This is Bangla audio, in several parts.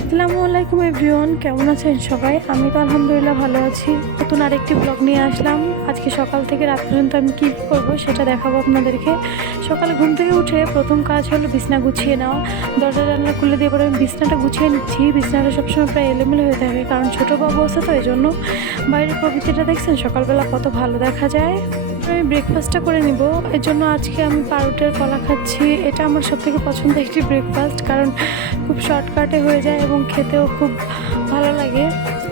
আসসালামু আলাইকুম এভরিওয়ান, কেমন আছেন সবাই? আমি তো আলহামদুলিল্লাহ ভালো আছি। নতুন আরেকটি ব্লগ নিয়ে আসলাম। আজকে সকাল থেকে রাত পর্যন্ত আমি কী করবো সেটা দেখাবো আপনাদেরকে। সকালে ঘুম থেকে উঠে প্রথম কাজ হলো বিছনা গুছিয়ে নেওয়া। দরজা জানলা খুলে দিয়ে পরে আমি বিছনাটা গুছিয়ে নিচ্ছি। বিছনাটা সবসময় প্রায় এলোমেলো হয়ে থাকে, কারণ ছোটো বাবু আছে তো, এই জন্য। বাইরের প্রকৃতিটা দেখছেন সকালবেলা কত ভালো দেখা যায়। আমি ব্রেকফাস্টটা করে নিব, এর জন্য আজকে আমি পাউরুটের কলা খাচ্ছি। এটা আমার সবথেকে পছন্দের একটি ব্রেকফাস্ট, কারণ খুব শর্টকাটে হয়ে যায় এবং খেতেও খুব ভালো লাগে।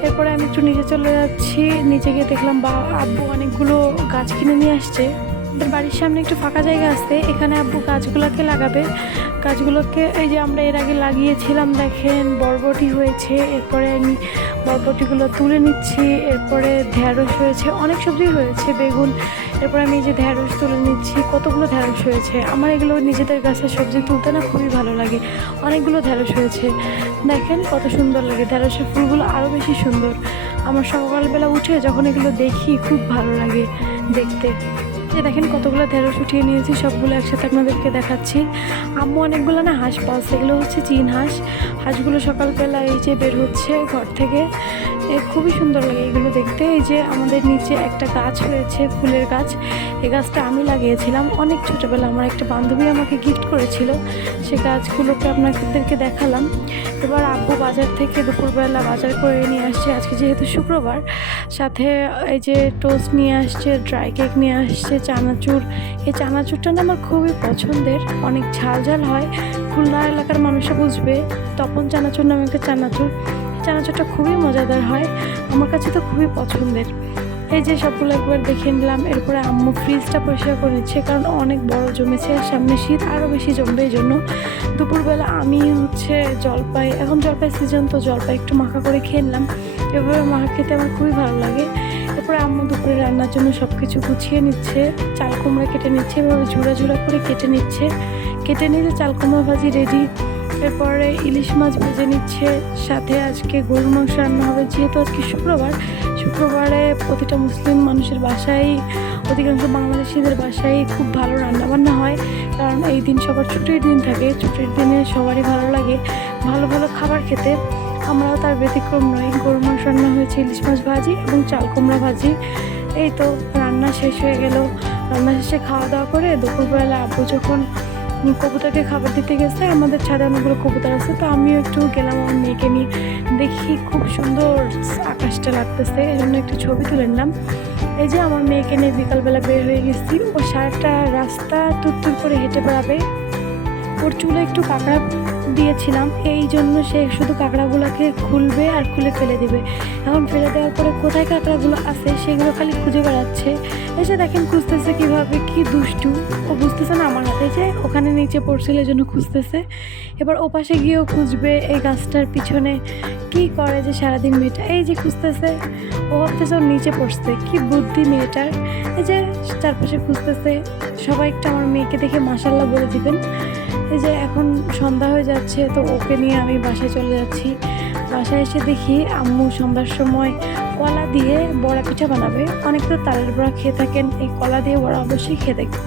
এরপরে আমি একটু নিচে চলে যাচ্ছি। নিচে গিয়ে দেখলাম আব্বু অনেকগুলো গাছ কিনে নিয়ে আসছে। আমাদের বাড়ির সামনে একটু ফাঁকা জায়গা আছে, এখানে আব্বু গাছগুলোকে লাগাবে। গাছগুলোকে এই যে আমরা এর আগে লাগিয়েছিলাম, দেখেন বরবটি হয়েছে। এরপরে আমি বরবটিগুলো তুলে নিচ্ছি। এরপরে ঢেঁড়স হয়েছে, অনেক সবজি হয়েছে, বেগুন। এরপরে আমি এই যে ঢেঁড়স তুলে নিচ্ছি। কতগুলো ঢেঁড়স হয়েছে! আমার এগুলো নিজেদের গাছের সবজি তুলতে না খুবই ভালো লাগে। অনেকগুলো ঢেঁড়স হয়েছে, দেখেন কত সুন্দর লাগে। ঢেঁড়সের ফুলগুলো আরও বেশি সুন্দর। আমার সকালবেলা উঠে যখন এগুলো দেখি খুব ভালো লাগে দেখতে। দেখেন কতগুলো ঢেঁড়স উঠিয়ে নিয়েছি, সবগুলো একসাথে আপনাদেরকে দেখাচ্ছি। আম্মু অনেকগুলো না হাঁস পালছে, এগুলো হচ্ছে চীন হাঁস। হাঁসগুলো সকালবেলা এই যে বের হচ্ছে ঘর থেকে, খুবই সুন্দর লাগে এগুলো দেখতে। এই যে আমাদের নিচে একটা গাছ হয়েছে, ফুলের গাছ। এই গাছটা আমি লাগিয়েছিলাম অনেক ছোটোবেলা, আমার একটা বান্ধবী আমাকে গিফট করেছিল। সে গাছগুলোকে আপনাদেরকে দেখালাম। এবার আব্বু বাজার থেকে দুপুরবেলা বাজার করে নিয়ে আসছে, আজকে যেহেতু শুক্রবার। সাথে এই যে টোস্ট নিয়ে আসছে, ড্রাই কেক নিয়ে আসছে, চানাচুর। এই চানাচুরটা না আমার খুবই পছন্দের, অনেক ঝাল ঝাল হয়। খুলনা এলাকার মানুষরা বুঝবে, তপন চানাচুর নামে একটা চানাচুর। চানাচুরটা খুবই মজাদার হয়, আমার কাছে তো খুবই পছন্দের। এই যে সবগুলো একবার দেখে নিলাম। এরপরে আম্মু ফ্রিজটা পরিষ্কার করে নিচ্ছে, কারণ অনেক বড় জমেছে, সামনে শীত আরও বেশি জমবে। এই জন্য দুপুরবেলা আমি জলপাই, এখন জলপাই সিজন তো জলপাই একটু মাখা করে খেয়ে নিলাম। এভাবে মাখা খেতে আমার খুবই ভালো লাগে। এরপরে আম্মু দুপুরে রান্নার জন্য সব কিছু গুছিয়ে নিচ্ছে। চাল কুমড়া কেটে নিচ্ছে, এভাবে ঝুড়া ঝুড়া করে কেটে নিচ্ছে। কেটে নিয়ে চাল কুমড়া ভাজি রেডি। এরপরে ইলিশ মাছ ভেজে নিচ্ছে। সাথে আজকে গরুর মাংস রান্না হবে, যেহেতু আজকে শুক্রবারে প্রতিটা মুসলিম মানুষের বাসায়, অধিকাংশ বাংলাদেশিদের বাসায় খুব ভালো রান্নাবান্না হয়, কারণ এই দিন সবার ছুটির দিন থাকে। ছুটির দিনে সবারই ভালো লাগে ভালো ভালো খাবার খেতে, আমরাও তার ব্যতিক্রম নই। গরুর মাংস রান্না হয়েছে, ইলিশ মাছ ভাজি এবং চাল কুমড়া ভাজি। এই তো রান্না শেষ হয়ে গেল। রান্না শেষে খাওয়া দাওয়া করে দুপুরবেলা আব্বু যখন কবুতরকে খাবার দিতে গেছে, আমাদের ছাদে অনেকগুলো কবুতর আছে, তো আমিও একটু গেলাম আমার মেয়েকে নিয়ে। দেখি খুব সুন্দর আকাশটা লাগতেছে, এই জন্য একটু ছবি তুলে নিলাম। এই যে আমার মেয়েকে নিয়ে বিকালবেলা বের হয়ে গেছি। ও সারাটা রাস্তা তুর করে হেঁটে বেড়াবে। ওর চুলে একটু কাঁকড়া দিয়েছিলাম, এই জন্য সে শুধু কাঁকড়াগুলোকে খুলবে আর খুলে ফেলে দেবে। এখন ফেলে দেওয়ার পরে কোথায় কাঁকড়াগুলো আছে সেগুলো খালি খুঁজে বেড়াচ্ছে। এসে দেখেন খুঁজতেছে কীভাবে, কি দুষ্টু। ও বুঝতেছে না আমার হাতে যে ওখানে নিচে পড়ছিল, এই জন্য খুঁজতেছে। এবার ও পাশে গিয়েও খুঁজবে এই গাছটার পিছনে। কি করে যে সারাদিন মেয়েটা, এই যে খুঁজতেছে। ও ভাবতেছে ওর নিচে পড়ছে, কি বুদ্ধি মেয়েটার। এই যে চারপাশে খুঁজতেছে। সবাই একটা আমার মেয়েকে দেখে মাশাআল্লাহ বলে দিবেন। এই যে এখন সন্ধ্যা হয়ে যাচ্ছে, তো ওকে নিয়ে আমি বাসায় চলে যাচ্ছি। বাসায় এসে দেখি আম্মু সন্ধ্যার সময় কলা দিয়ে বড়া পিঠা বানাবে। অনেক তো তালের বড়া খেয়ে থাকেন, এই কলা দিয়ে বড়া অবশ্যই খেয়ে থাকেন।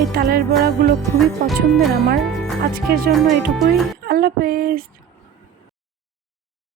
এই তালের বড়াগুলো খুবই পছন্দের আমার। আজকের জন্য এটুকুই, আল্লাহ হাফেজ।